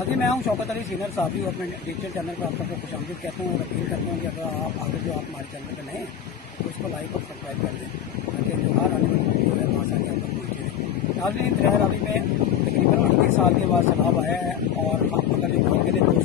हाजी मैं हूँ शौकत अली सीनियर साहबी और मैं डिजिटल चैनल पर आपका खुशामदीद कहता हूँ और अपील करता हूँ कि अगर आप अगर जो आप हमारे चैनल पर नए हैं तो उसको लाइक और सब्सक्राइब कर दें ताकि जो हर आने वाली वीडियो है वहाँ से आप तक पहुँचे रहें। नाज़रीन, त्रियार अवी में तकरीबन 38 साल के बाद सैलाब आया है और अगर जो